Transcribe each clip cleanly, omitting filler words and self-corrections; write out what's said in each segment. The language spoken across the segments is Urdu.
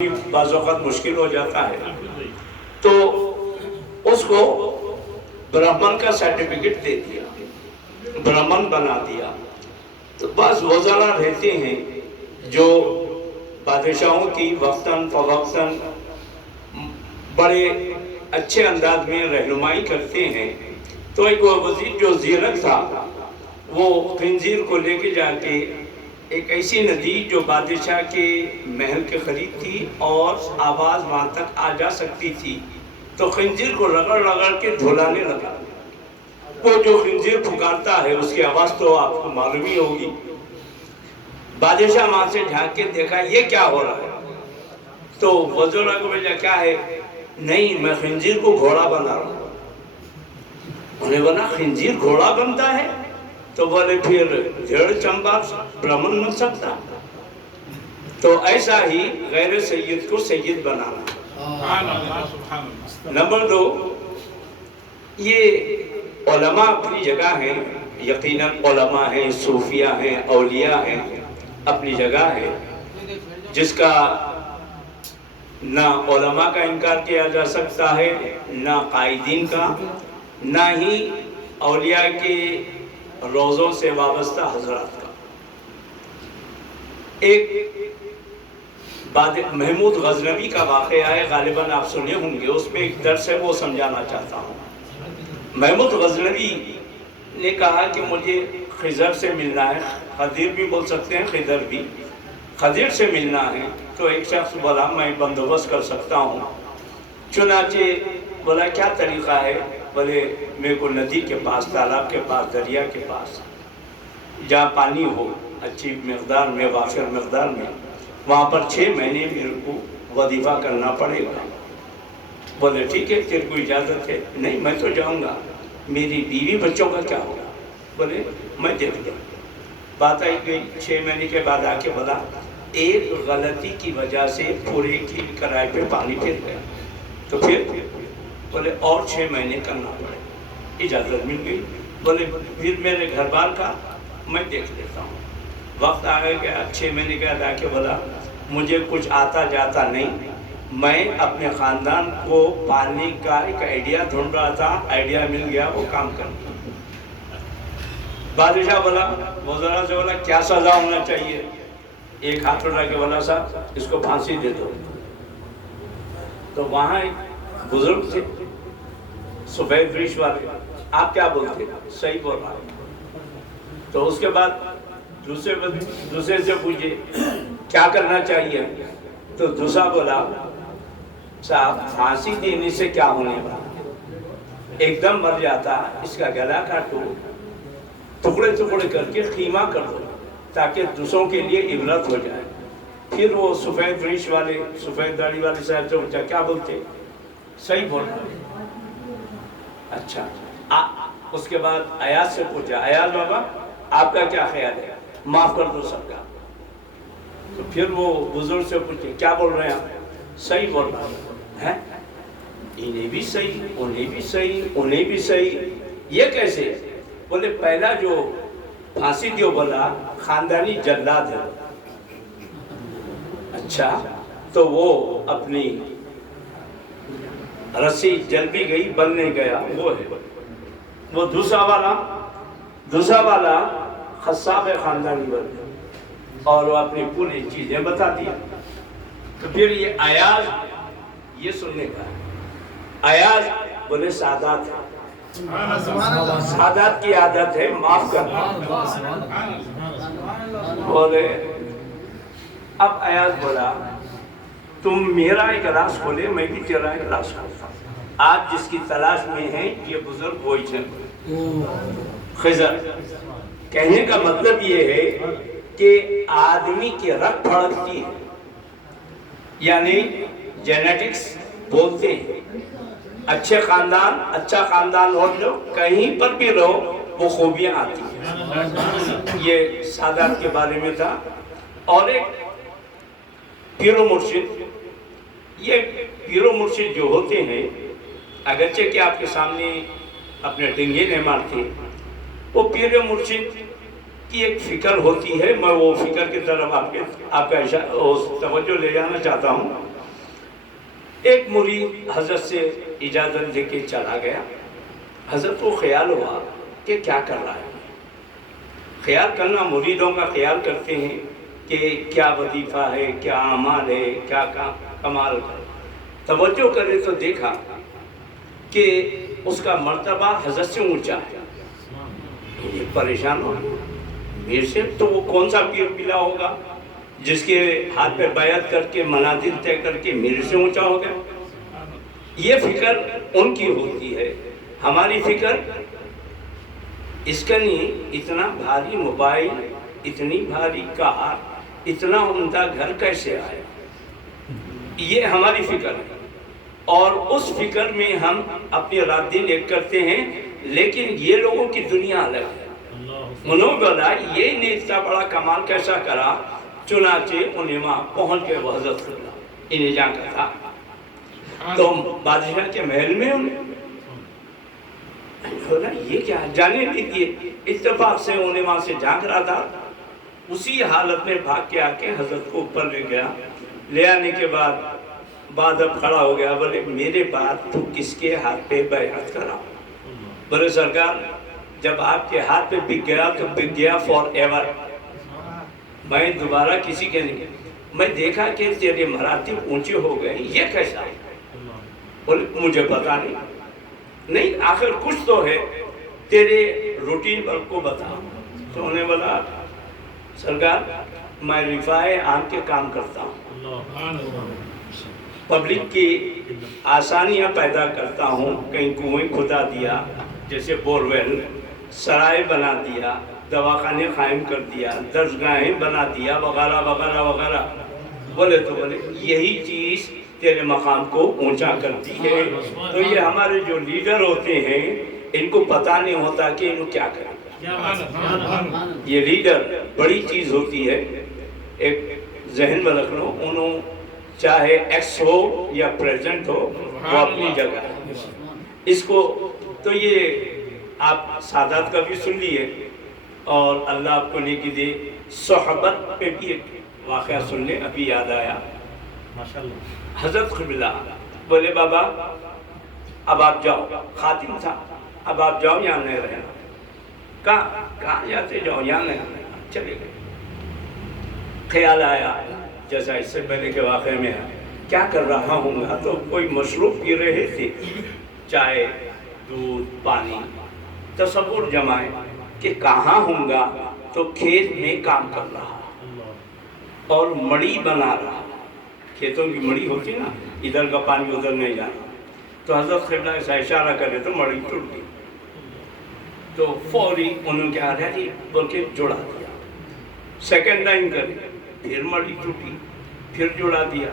بعض وقت مشکل ہو جاتا ہے تو اس کو برہمن کا سرٹیفکیٹ دے دیا، برہمن بنا دیا۔ تو بعض وزراء رہتے ہیں جو بادشاہوں کی وقتاً فوقتاً بڑے اچھے انداز میں رہنمائی کرتے ہیں۔ تو ایک وزیر جو زیرک تھا وہ خنزیر کو لے کے جا کے ایک ایسی ندی جو بادشاہ کے محل کے قریب تھی اور آواز وہاں تک آ جا سکتی تھی، تو خنزیر کو رگڑ رگڑ کے دھلانے لگا۔ وہ جو خنزیر پکارتا ہے اس کی آواز تو آپ کو معلوم ہی ہوگی۔ بادشاہ وہاں سے جھانک کے دیکھا یہ کیا ہو رہا ہے، تو وزراء کو بھیجا کیا ہے؟ نہیں، میں خنزیر کو گھوڑا بنا رہا ہوں۔ انہیں بنا خنزیر گھوڑا بنتا ہے؟ تو بولے پھر جڑ چمبا برہمن بن سکتا۔ تو ایسا ہی غیر سید کو سید بنانا۔ نمبر 2، یہ علماء اپنی جگہ ہیں، یقیناً علماء ہیں، صوفیاء ہیں، اولیاء ہیں، اپنی جگہ ہے جس کا نہ علماء کا انکار کیا جا سکتا ہے، نہ قائدین کا، نہ ہی اولیاء کے روزوں سے وابستہ حضرات کا۔ ایک محمود غزنوی کا واقعہ ہے، غالباً آپ سنے ہوں گے، اس میں ایک درس ہے وہ سمجھانا چاہتا ہوں۔ محمود غزنوی نے کہا کہ مجھے خضر سے ملنا ہے، خضر بھی بول سکتے ہیں، خضر بھی، خضر سے ملنا ہے۔ تو ایک شخص بولا میں بندوبست کر سکتا ہوں۔ چنانچہ بولا کیا طریقہ ہے؟ بولے میرے کو ندی کے پاس، تالاب کے پاس، دریا کے پاس جہاں پانی ہو اچھی مقدار میں، وافر مقدار میں، وہاں پر 6 مہینے میرے کو وظیفہ کرنا پڑے گا۔ بولے ٹھیک ہے، تیرے کو اجازت ہے؟ نہیں، میں تو جاؤں گا، میری بیوی بچوں کا کیا ہوگا؟ بولے میں دیکھ لوں۔ بات آئی گئی، 6 مہینے کے بعد آ کے بولا ایک غلطی کی وجہ سے پورے کی کرائے پہ پانی پھر گیا، تو پھر بولے اور 6 مہینے کرنا پڑے۔ اجازت مل گئی۔ بولے پھر میرے گھر بار کا میں دیکھ لیتا ہوں۔ وقت آ گیا، 6 مہینے کے بعد آ کے بولا مجھے کچھ آتا جاتا نہیں، میں اپنے خاندان کو پالنے کا ایک آئیڈیا ڈھونڈ رہا تھا، آئیڈیا مل گیا، وہ کام کرنا۔ بادشاہ بولا، وزراء سے بولا کیا سزا ہونا چاہیے؟ ایک ہاتھ اٹھا کے بولا صاحب اس کو پھانسی دے دو۔ تو وہاں ایک بزرگ تھے سفید ریش والے، آپ کیا بولتے؟ صحیح بول رہا ہے۔ تو اس کے بعد دوسرے سے پوچھے کیا کرنا چاہیے؟ تو دوسرا بولا صاحب پھانسی دینے سے کیا ہونے والا، ایک دم مر جاتا، اس کا گلا کاٹو، ٹکڑے ٹکڑے کر کے خیمہ کر دو تاکہ دوسروں کے لیے عبرت ہو جائے۔ پھر وہ سفید ریش والے، سفید داڑھی والے صاحب سے پوچھا کیا بولتے؟ صحیح بول رہا۔ اچھا، اس کے بعد ایاز سے پوچھا ایاز بابا آپ کا کیا خیال ہے؟ معاف کر دو سب کا۔ تو پھر وہ بزرگ سے پوچھے کیا بول رہے ہیں آپ؟ صحیح بول رہا ہے۔ انہیں بھی صحیح، انہیں بھی صحیح، انہیں بھی صحیح، یہ کیسے؟ بولے پہلا جو پھانسی دیو بولا خاندانی جلاد ہے۔ اچھا، تو وہ اپنی رسی جل بھی گئی، بن نہیں گیا، وہ ہے۔ وہ دوسرا والا خصاب ہے خاندانی بن، اور وہ اپنی پوری چیزیں بتا دیا۔ تو پھر یہ ایاز یہ سننے کا، ایاز بولے سادات ہے، سادات کی عادت ہے معاف کرنا۔ بولے اب ایاز بولا تم میرا ایک راز کھولے، میں بھی تیرا ایک راز کھولتا ہوں۔ آپ جس کی تلاش میں ہیں یہ بزرگ وہی تھے، خضر۔ کہنے کا مطلب یہ ہے کہ آدمی کی رگ پھڑکتی ہے، یعنی جینیٹکس بولتے ہیں، اچھے خاندان، اچھا خاندان ہو لو، کہیں پر بھی رہو وہ خوبیاں آتی ہیں۔ یہ سادات کے بارے میں تھا۔ اور ایک پیر و مرشد، یہ پیر و مرشد جو ہوتے ہیں اگرچہ کہ آپ کے سامنے اپنے ڈنگے نہیں مارتے، وہ پیر و مرشد کی ایک فکر ہوتی ہے۔ میں وہ فکر کی طرف آپ کا توجہ لے جانا چاہتا ہوں۔ ایک مرید حضرت سے اجازت لے کے چلا گیا. حضرت کو خیال ہوا کہ کیا کر رہا ہے. خیال کرنا، مریدوں کا خیال کرتے ہیں کہ کیا وظیفہ ہے، کیا اعمال ہے، کیا کمال ہے. توجہ کرے تو دیکھا کہ اس کا مرتبہ حضرت سے اونچا ہے. یہ پریشان ہو میرے سے تو وہ کون سا پیر ملا ہوگا جس کے ہاتھ پہ بیعت کر کے منازل طے کر کے میرے سے اونچا ہو گیا. یہ فکر ان کی ہوتی ہے. ہماری فکر اس کا نہیں، اتنا بھاری موبائل، اتنی بھاری کار، اتنا عمدہ گھر کیسے آیا، یہ ہماری فکر ہے. اور اس فکر میں ہم اپنی رات دن ایک کرتے ہیں. لیکن یہ لوگوں کی دنیا الگ ہے. انہوں نے بولا یہ نے اتنا بڑا کمال کیسا کرا. چنانچہ انہیں وہاں پہنچ گئے وہ حضرت خبلہ انہیں جا کر تھا. تو بادشاہ کے محل میں انہیں بولا یہ کیا جانے نہیں دیے. اتفاق سے انہیں وہاں سے جھانک رہا تھا. اسی حالت میں بھاگ کے آ کے حضرت کو اوپر لے گیا. لے آنے کے بعد اب کھڑا ہو گیا. بولے میرے بعد تو کس کے ہاتھ پہ بیعت کرا. بولے سرکار جب آپ کے ہاتھ پہ بک گیا تو بک گیا فار ایور. میں دوبارہ کسی کے نہیں. میں دیکھا کہ تیرے مراتب اونچے ہو گئے، یہ کیسا ہے. بولے مجھے پتا نہیں آخر کچھ تو ہے، تیرے روٹین پر کو بتا. تو انہیں بولا سرکار میں رفاع عام کے کام کرتا ہوں، پبلک کی آسانیاں پیدا کرتا ہوں. کہیں کنویں کھدا دیا جیسے بورویل، سرائے بنا دیا، دواخانے قائم کر دیا، درسگاہیں بنا دیا، وغیرہ وغیرہ وغیرہ. بولے تو بولے یہی چیز تیرے مقام کو اونچا کرتی ہے. تو یہ ہمارے جو لیڈر ہوتے ہیں ان کو پتہ نہیں ہوتا کہ انہوں کیا کریں. یہ لیڈر بڑی چیز ہوتی ہے. ایک ذہن میں رکھ لو، انہوں چاہے ایکس ہو یا پریزنٹ ہو وہ اپنی جگہ ہے. اس کو تو یہ آپ سادات کا بھی سن لیے اور اللہ آپ کو نیکی دے. صحبت پہ بھی ایک واقعہ سن لیں، ابھی یاد آیا. حضرت قبلہ بولے بابا اب آپ جاؤ. خاتم تھا، اب آپ جاؤ، یہاں نہیں رہنا. کہاں جاتے جاؤ، یہاں نہیں رہنا. چلے گئے. خیال آیا جیسا اس سے پہلے کے واقعے میں ہے کیا کر رہا ہوں گا. تو کوئی مشروب پی رہے تھے، چائے، دودھ، پانی. تصور جمائے کہ کہاں ہوں گا. تو کھیت میں کام کر رہا اور مڑی بنا رہا. کھیتوں کی مڑی ہوتی نا، ادھر کا پانی ادھر نہیں جانا. تو حضرت قبلہ ایسا اشارہ کرے تو مڑی ٹوٹ گئی. تو فوری انہوں کیا رہی بول کے جوڑا دیا. سیکنڈ ٹائم کرے پھر مڑی ٹوٹی، پھر جوڑا دیا.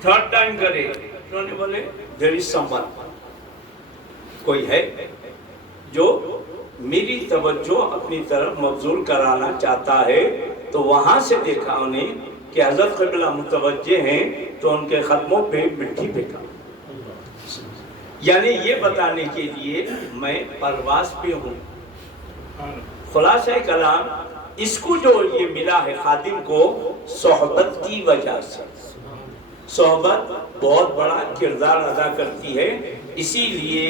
تھرڈ ٹائم کرے تو انہوں نے بولے there is someone، کوئی ہے جو میری توجہ اپنی طرف مبذول کرانا چاہتا ہے. تو وہاں سے دیکھا انہیں کہ حضرت قبلہ متوجہ ہیں تو ان کے قدموں پہ مٹی پھینکا. یعنی یہ بتانے کے لیے میں پرواز پہ ہوں. خلاصہ کلام اس کو جو یہ ملا ہے خادم کو صحبت کی وجہ سے. صحبت بہت بڑا کردار ادا کرتی ہے. اسی لیے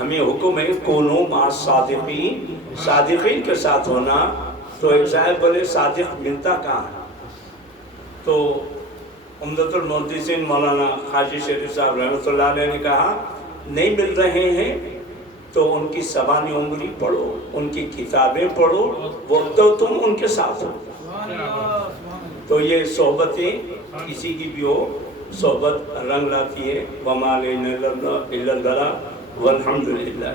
ہمیں حکم ہے کونوا مع الصادقین، صادقین کے ساتھ ہونا. تو ایک صاحب بولے صادق ملتا کہاں ہے. تو عمدۃ المحدثین مولانا خواجہ شریف صاحب رحمۃ اللہ علیہ نے کہا نہیں مل رہے ہیں تو ان کی زبانی عمری پڑھو، ان کی کتابیں پڑھو، وہ تو تم ان کے ساتھ ہو. تو یہ صحبتیں کسی کی بھی ہو، صحبت رنگ لاتی ہے. وما علینا الا البلاغ والحمد للہ.